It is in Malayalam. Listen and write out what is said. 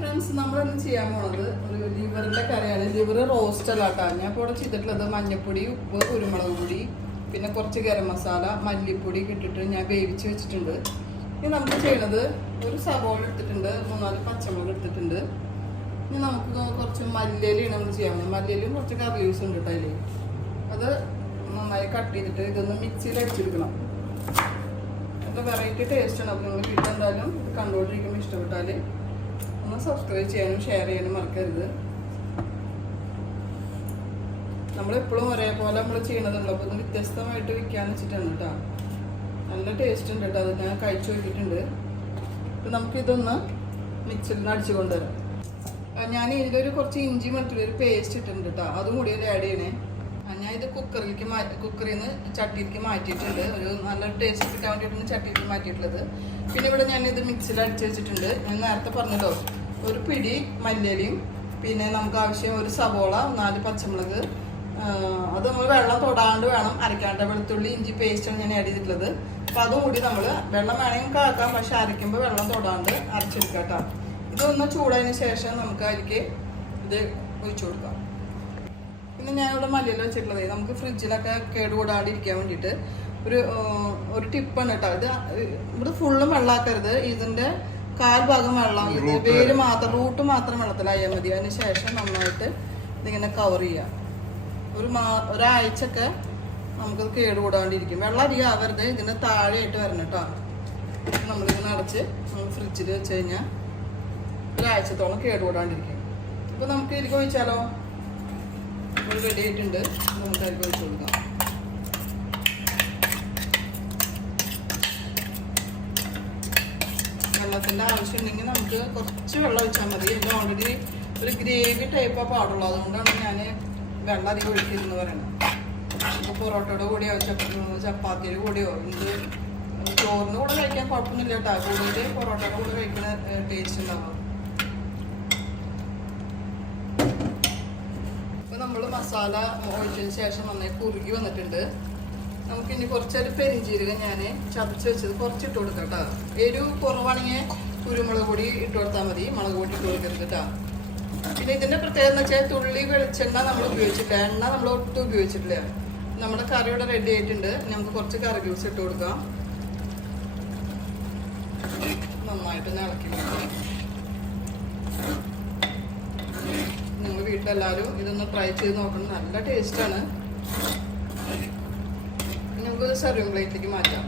ഫ്രണ്ട്സ്, നമ്മളിന്ന് ചെയ്യാൻ പോണത് ഒരു ലിവറിന്റെ കറിയാണ്. ലിവർ റോസ്റ്റ് അല്ലാട്ടാ. ഞാൻ ഇപ്പോൾ ഇവിടെ ചെയ്തിട്ടുള്ളത് മഞ്ഞപ്പൊടി, ഉപ്പ്, കുരുമുളക് പൊടി, പിന്നെ കുറച്ച് ഗരം മസാല, മല്ലിപ്പൊടി ഇട്ടിട്ട് ഞാൻ വേവിച്ച് വെച്ചിട്ടുണ്ട്. ഇനി നമുക്ക് ചെയ്യണത് ഒരു സവോള എടുത്തിട്ടുണ്ട്, 3-4 പച്ചമുളക് എടുത്തിട്ടുണ്ട്. ഇനി നമുക്ക് കുറച്ച് മല്ലിയിലാണ് നമ്മൾ ചെയ്യാൻ പോകുന്നത്. മല്ലിയിലും കുറച്ച് കറി ലീവ്സ് ഉണ്ട് കേട്ടോ. അതിൽ അത് നന്നായി കട്ട് ചെയ്തിട്ട് ഇതൊന്ന് മിക്സിയിൽ അടിച്ചെടുക്കണം. അത് വെറൈറ്റി ടേസ്റ്റാണ്. അപ്പോൾ നിങ്ങൾ വീട്ടിലെന്തായാലും ഇത് കണ്ടുകൊണ്ടിരിക്കുമ്പോൾ ഇഷ്ടപ്പെട്ടാൽ ഒന്ന് സബ്സ്ക്രൈബ് ചെയ്യാനും ഷെയർ ചെയ്യാനും മറക്കരുത്. നമ്മളെപ്പോഴും ഒരേപോലെ നമ്മൾ ചെയ്യണതുണ്ടല്ലോ, അപ്പോൾ ഒന്ന് വ്യത്യസ്തമായിട്ട് വിൽക്കാന്ന് വെച്ചിട്ടാണ് കേട്ടോ. നല്ല ടേസ്റ്റ് ഉണ്ട് കേട്ടോ. അത് ഞാൻ കഴിച്ചു നോക്കിയിട്ടുണ്ട്. അപ്പം നമുക്കിതൊന്ന് മിക്സിയിൽ നിന്ന് അടിച്ചു കൊണ്ടുവരാം. ഞാൻ ഇതിലൊരു കുറച്ച് ഇഞ്ചി വെളുത്തുള്ളി ഒരു പേസ്റ്റ് ഇട്ടിട്ടുണ്ട് കേട്ടോ. അതും കൂടി ഒരു ആഡ് ചെയ്യണേ. ഞാൻ ഇത് കുക്കറിൽ നിന്ന് ചട്ടിയിലേക്ക് മാറ്റിയിട്ടുണ്ട്. ഒരു നല്ലൊരു ടേസ്റ്റ് കിട്ടാൻ വേണ്ടിയിട്ടാണ് ചട്ടിയിലേക്ക് മാറ്റിയിട്ടുള്ളത്. പിന്നെ ഇവിടെ ഞാനിത് മിക്സിയിൽ അടിച്ച് വെച്ചിട്ടുണ്ട്. ഞാൻ നേരത്തെ പറഞ്ഞല്ലോ, ഒരു പിടി മല്ലിയിലയും, പിന്നെ നമുക്ക് ആവശ്യം ഒരു സവോള, 4 പച്ചമുളക്. അത് നമ്മൾ വെള്ളം തൊടാണ്ട് വേണം അരയ്ക്കാണ്ട്. വെളുത്തുള്ളി ഇഞ്ചി പേസ്റ്റാണ് ഞാൻ ആഡ് ചെയ്തിട്ടുള്ളത്. അപ്പോൾ അതും കൂടി നമ്മൾ വെള്ളം വേണമെങ്കിൽ കാക്കാം, പക്ഷെ അരയ്ക്കുമ്പോൾ വെള്ളം തൊടാണ്ട് അരച്ചെടുക്കാം കേട്ടോ. ഇതൊന്ന് ചൂടായതിന് ശേഷം നമുക്ക് അതിലേക്ക് ഇത് ഒഴിച്ചു കൊടുക്കാം. പിന്നെ ഞാനിവിടെ മല്ലിയില വെച്ചിട്ടുള്ളത് നമുക്ക് ഫ്രിഡ്ജിലൊക്കെ കേടുകൂടാണ്ടിരിക്കാൻ വേണ്ടിയിട്ട് ഒരു ടിപ്പാണ് കേട്ടോ. ഇത് ഇവിടെ ഫുള്ളും വെള്ളമാക്കരുത്. ഇതിൻ്റെ 1/4 ഭാഗം വെള്ളം, ഇത് വേര് മാത്രം, റൂട്ട് മാത്രം വെള്ളത്തിലായാൽ മതി. അതിന് ശേഷം നന്നായിട്ട് ഇതിങ്ങനെ കവർ ചെയ്യാം. ഒരാഴ്ചയൊക്കെ നമുക്കത് കേടുകൂടാണ്ടിരിക്കും. വെള്ളം അധികം ആവരുത്, ഇതിന് താഴെയായിട്ട് വരണം കേട്ടോ. നമ്മളിങ്ങനെ അടച്ച് നമ്മൾ ഫ്രിഡ്ജിൽ വെച്ച് കഴിഞ്ഞാൽ ഒരാഴ്ചത്തോളം കേടുകൂടാണ്ടിരിക്കും. അപ്പോൾ നമുക്ക് ഇതിലേക്ക് ഒഴിച്ചാലോ? റെഡി ആയിട്ടുണ്ട്. നമുക്ക് അതിലേക്ക് ഒഴിച്ചു കൊടുക്കാം. വെള്ളത്തിൻ്റെ ആവശ്യമുണ്ടെങ്കിൽ നമുക്ക് കുറച്ച് വെള്ളം ഒഴിച്ചാൽ മതി. ഇത് ഓൾറെഡി ഒരു ഗ്രേവി ടൈപ്പാണ് പാടുള്ളൂ. അതുകൊണ്ടാണ് ഞാൻ വെള്ളം അധികം ഒഴിക്കരുതെന്ന് പറയുന്നത്. ഇപ്പോൾ പൊറോട്ടയുടെ കൂടെയോ ചപ്പാത്തിയുടെ കൂടെയോ എന്ത് ചോറിൻ്റെ കൂടെ കഴിക്കാൻ കുഴപ്പമൊന്നുമില്ല കേട്ടോ. കൂടുതൽ പൊറോട്ടയുടെ കൂടെ കഴിക്കുന്ന ടേസ്റ്റ് ഉണ്ടാവും. ഇപ്പോൾ നമ്മൾ മസാല ഒഴിച്ചതിന് ശേഷം നന്നായി കുറുകി വന്നിട്ടുണ്ട്. നമുക്കിനി കുറച്ചൊരു പെരിഞ്ചീരകം ഞാൻ ചതച്ച് വെച്ചത് കുറച്ചിട്ട് കൊടുക്കാം കേട്ടോ. എരിവ് കുറവാണെങ്കിൽ കുരുമുളക് പൊടി ഇട്ട് കൊടുത്താൽ മതി, മുളക് പൊടി ഇട്ട് കൊടുക്കരുത് കേട്ടോ. പിന്നെ ഇതിൻ്റെ പ്രത്യേകത എന്ന് വെച്ചാൽ തുള്ളി വെളിച്ചെണ്ണ നമ്മൾ ഉപയോഗിച്ചിട്ടില്ല, എണ്ണ നമ്മൾ ഒട്ടും ഉപയോഗിച്ചിട്ടില്ല. നമ്മുടെ കറി ഇവിടെ റെഡി ആയിട്ടുണ്ട്. നമുക്ക് കുറച്ച് കറി ജ്യൂസ് ഇട്ട് കൊടുക്കാം. നന്നായിട്ട് ഇളക്കി കൊടുക്കാം. നിങ്ങൾ വീട്ടിലെല്ലാവരും ഇതൊന്ന് ട്രൈ ചെയ്ത് നോക്കണം. നല്ല ടേസ്റ്റാണ്. നമുക്ക് സെർവിങ് പ്ലേറ്റിലേക്ക് മാറ്റാം.